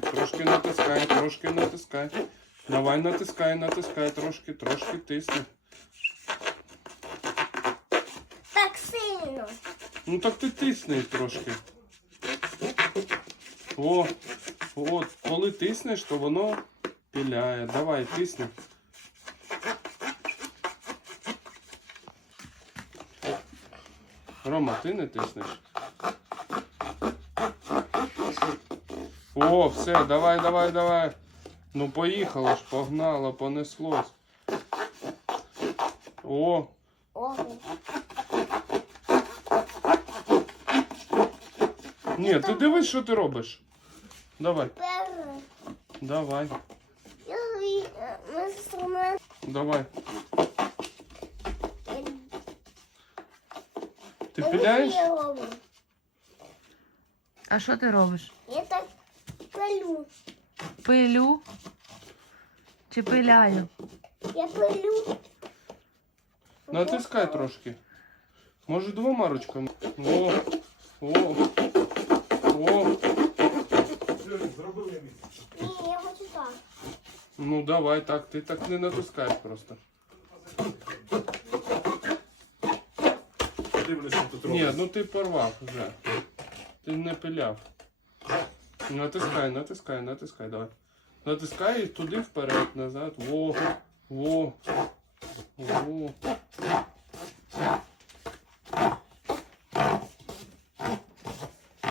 Трошки натискай, трошки натискай. Давай натискай, натискай, трошки, трошки тисни. Так сильно. Ну так ти тисни трошки. О, от, коли тиснеш, то воно піляє. Давай, тисни. Рома, ти не тиснеш. О, все, давай, давай, давай. Ну поїхало ж, погнало, понеслось. О, Ого. ні, ти дивись, що ти робиш. Давай, Перше. давай, Я і, е, інструмент. давай. Я- Ти я піляєш? не роблю. А що ти робиш? Я так пилю. Пилю чи пиляю? Я пилю. Натискай трошки. Може двома ручками. О, о, о. Ні, я хочу так. Ну давай так, ти так не натискаєш просто. Дивлюся, тут Ні, робиться. ну ти порвав вже. Ти не пиляв. Натискай, натискай, натискай, давай. Натискай туди вперед, назад. Во, во, во.